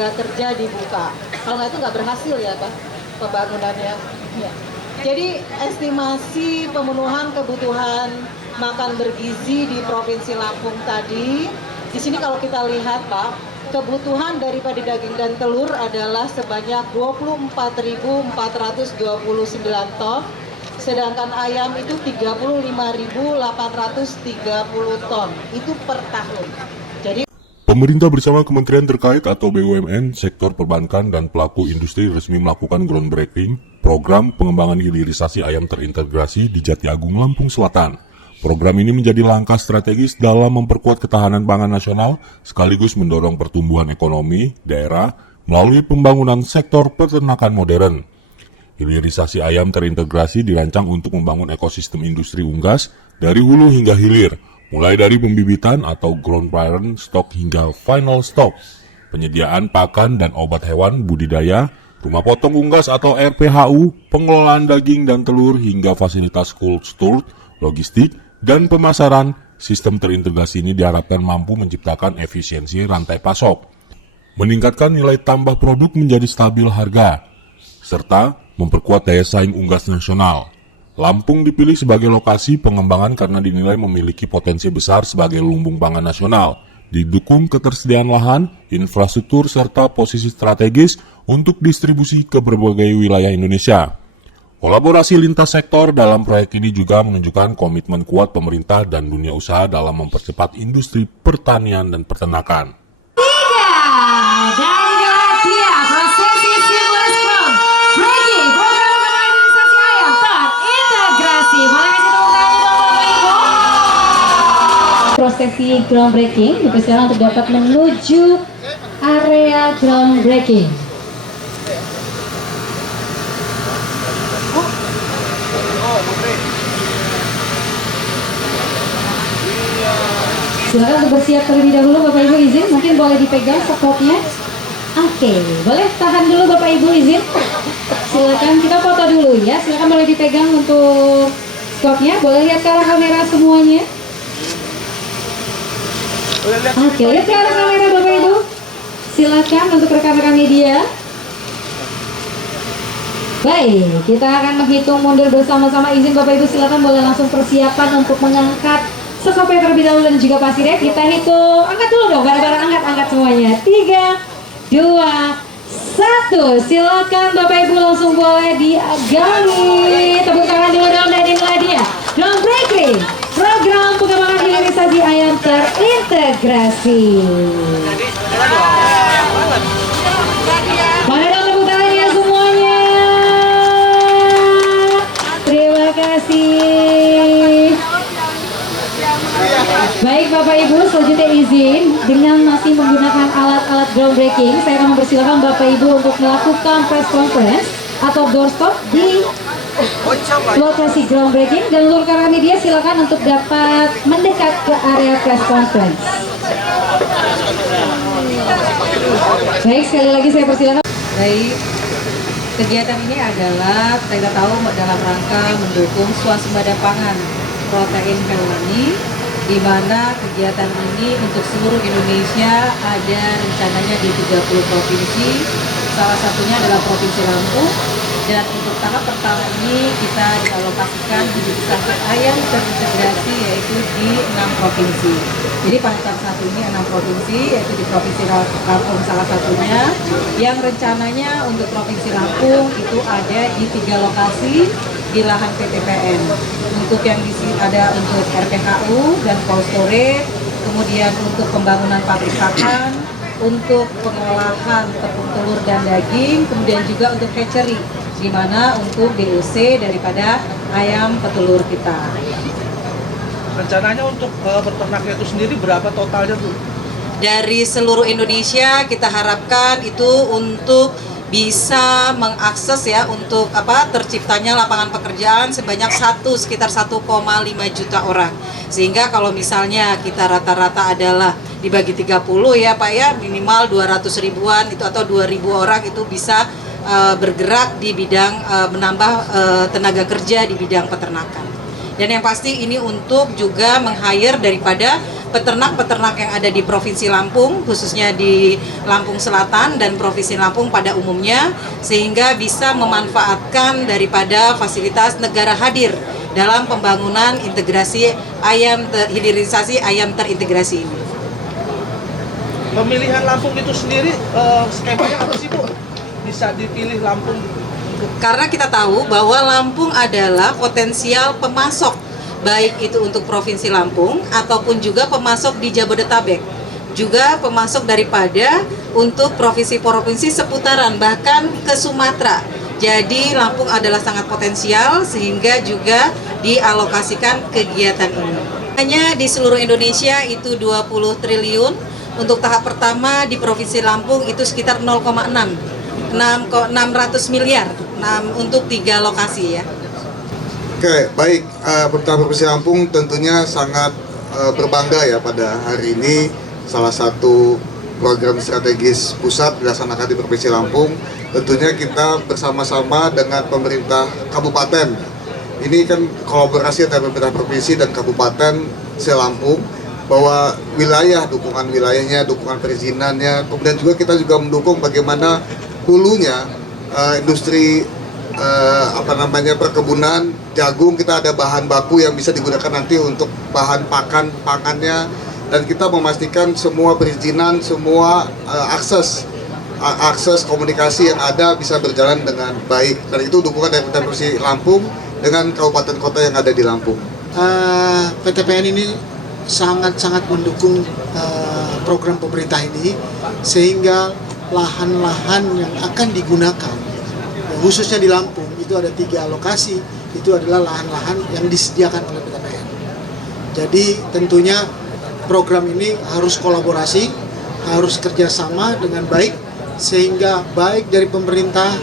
tenaga kerja dibuka. Kalau nggak itu nggak berhasil ya Pak pembangunannya. Ya. Jadi estimasi pemenuhan kebutuhan makan bergizi di Provinsi Lampung tadi, di sini kalau kita lihat Pak, kebutuhan daripada daging dan telur adalah sebanyak 24.429 ton, sedangkan ayam itu 35.830 ton, itu per tahun. Jadi Pemerintah bersama kementerian terkait atau BUMN, sektor perbankan, dan pelaku industri resmi melakukan groundbreaking program pengembangan hilirisasi ayam terintegrasi di Jati Agung, Lampung Selatan. Program ini menjadi langkah strategis dalam memperkuat ketahanan pangan nasional sekaligus mendorong pertumbuhan ekonomi daerah melalui pembangunan sektor peternakan modern. Hilirisasi ayam terintegrasi dirancang untuk membangun ekosistem industri unggas dari hulu hingga hilir, mulai dari pembibitan atau ground parent stock hingga final stock, penyediaan pakan dan obat hewan budidaya, rumah potong unggas atau RPHU, pengelolaan daging dan telur hingga fasilitas cold storage, logistik, dan pemasaran. Sistem terintegrasi ini diharapkan mampu menciptakan efisiensi rantai pasok, meningkatkan nilai tambah produk menjadi stabil harga, serta memperkuat daya saing unggas nasional. Lampung dipilih sebagai lokasi pengembangan karena dinilai memiliki potensi besar sebagai lumbung pangan nasional, didukung ketersediaan lahan, infrastruktur, serta posisi strategis untuk distribusi ke berbagai wilayah Indonesia. Kolaborasi lintas sektor dalam proyek ini juga menunjukkan komitmen kuat pemerintah dan dunia usaha dalam mempercepat industri pertanian dan peternakan. Prosesi groundbreaking dipersilakan untuk dapat menuju area groundbreaking. Silakan untuk bersiap terlebih dahulu Bapak Ibu, izin mungkin boleh dipegang skopnya. Oke, boleh tahan dulu Bapak Ibu, izin. Silakan kita foto dulu ya. Silakan boleh dipegang untuk skopnya. Boleh lihat ke arah kamera semuanya. Oke, lihat ke arah kamera Bapak Ibu. Silakan untuk rekan-rekan media. Baik, kita akan menghitung mundur bersama-sama. Izin Bapak Ibu, silakan boleh langsung persiapan untuk mengangkat sekopnya terlebih dahulu dan juga pasirnya. Kita hitung, angkat dulu dong, bareng-bareng angkat semuanya. 3, 2, 1. Silakan Bapak Ibu langsung boleh digali. Tepuk tangan dulu dong dan inilah dia groundbreaking program pengembangan hilirisasi ayam terintegrasi. Mana dong tepuk tangannya semuanya. Terima kasih. Baik Bapak Ibu, selanjutnya izin dengan masih menggunakan alat-alat groundbreaking, saya akan mempersilahkan Bapak Ibu untuk melakukan press conference atau doorstop di lokasi groundbreaking, dan seluruh rekan media silakan untuk dapat mendekat ke area press conference. Baik, sekali lagi saya persilakan. Baik, kegiatan ini adalah kita tahu dalam rangka mendukung swasembada pangan protein hewani, di mana kegiatan ini untuk seluruh Indonesia ada rencananya di 30 provinsi, salah satunya adalah Provinsi Lampung. Dan untuk tahap pertama ini kita dialokasikan hilirisasi ayam terintegrasi yaitu di 6 provinsi. Jadi pada tahap 1 ini 6 provinsi, yaitu di Provinsi Lampung salah satunya. Yang rencananya untuk Provinsi Lampung itu ada di 3 lokasi di lahan PTPN. Untuk yang di sini ada untuk RPHU dan cold storage, kemudian untuk pembangunan pabrik pakan, untuk pengolahan tepung telur dan daging, kemudian juga untuk hatchery, di mana untuk DOC daripada ayam petelur kita. Rencananya untuk peternaknya itu sendiri berapa totalnya tuh? Dari seluruh Indonesia kita harapkan itu untuk bisa mengakses ya untuk terciptanya lapangan pekerjaan sebanyak sekitar 1,5 juta orang. Sehingga kalau misalnya kita rata-rata adalah dibagi 30 ya Pak ya, minimal 200 ribuan itu atau 2.000 orang itu bisa bergerak di bidang menambah tenaga kerja di bidang peternakan. Dan yang pasti ini untuk juga meng-hire daripada peternak-peternak yang ada di Provinsi Lampung, khususnya di Lampung Selatan dan Provinsi Lampung pada umumnya, sehingga bisa memanfaatkan daripada fasilitas negara hadir dalam pembangunan integrasi hilirisasi ayam terintegrasi ini. Pemilihan Lampung itu sendiri skemanya apa sih Bu? Bisa dipilih Lampung? Karena kita tahu bahwa Lampung adalah potensial pemasok, baik itu untuk Provinsi Lampung ataupun juga pemasok di Jabodetabek, juga pemasok daripada untuk provinsi-provinsi seputaran, bahkan ke Sumatera. Jadi Lampung adalah sangat potensial sehingga juga dialokasikan kegiatan ini. Hanya di seluruh Indonesia itu 20 triliun, untuk tahap pertama di Provinsi Lampung itu sekitar 600 miliar untuk 3 lokasi ya. Oke, baik. Pemerintah Provinsi Lampung tentunya sangat berbangga ya pada hari ini salah satu program strategis pusat dilaksanakan di Provinsi Lampung. Tentunya kita bersama-sama dengan pemerintah kabupaten. Ini kan kolaborasi antara pemerintah provinsi dan kabupaten se-Lampung, bahwa wilayah, dukungan wilayahnya, dukungan perizinannya, kemudian juga kita juga mendukung bagaimana hulunya industri perkebunan jagung. Kita ada bahan baku yang bisa digunakan nanti untuk bahan pangannya, dan kita memastikan semua perizinan, semua akses komunikasi yang ada bisa berjalan dengan baik, dan itu dukungan dari Provinsi Lampung dengan kabupaten kota yang ada di Lampung. PTPN ini sangat-sangat mendukung program pemerintah ini, sehingga lahan-lahan yang akan digunakan khususnya di Lampung itu ada 3 lokasi, itu adalah lahan-lahan yang disediakan oleh PTPN. Jadi tentunya program ini harus kolaborasi, harus kerjasama dengan baik, sehingga baik dari pemerintah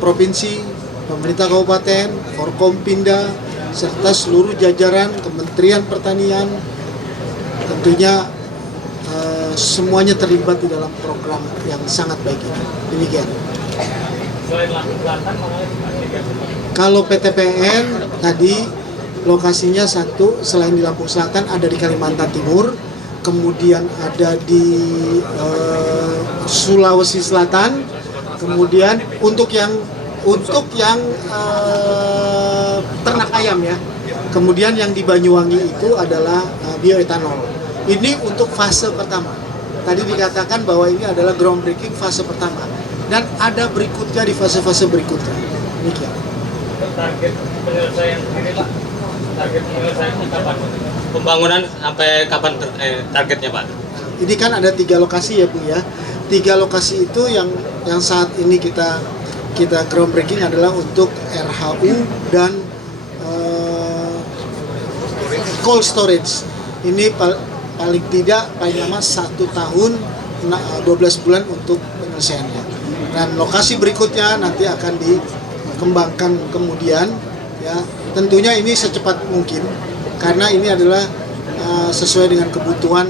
provinsi, pemerintah kabupaten, Forkompinda, serta seluruh jajaran Kementerian Pertanian, tentunya semuanya terlibat di dalam program yang sangat baik ini. Demikian. Kalau PTPN tadi lokasinya satu, selain di Lampung Selatan ada di Kalimantan Timur, kemudian ada di Sulawesi Selatan, kemudian untuk yang ternak ayam ya, kemudian yang di Banyuwangi itu adalah bioetanol. Ini untuk fase pertama. Tadi dikatakan bahwa ini adalah groundbreaking fase pertama, dan ada berikutnya di fase-fase berikutnya. Demikian. Target penyelesaian ini Pak, target penyelesaian kapan? Pembangunan sampai kapan targetnya Pak? Ini kan ada 3 lokasi ya Bu ya. 3 lokasi itu yang saat ini kita groundbreaking adalah untuk RHU dan cold storage. Ini paling lama 1 tahun 12 bulan untuk penyelesaiannya. Dan lokasi berikutnya nanti akan dikembangkan kemudian ya. Tentunya ini secepat mungkin karena ini adalah sesuai dengan kebutuhan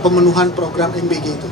pemenuhan program MBG itu.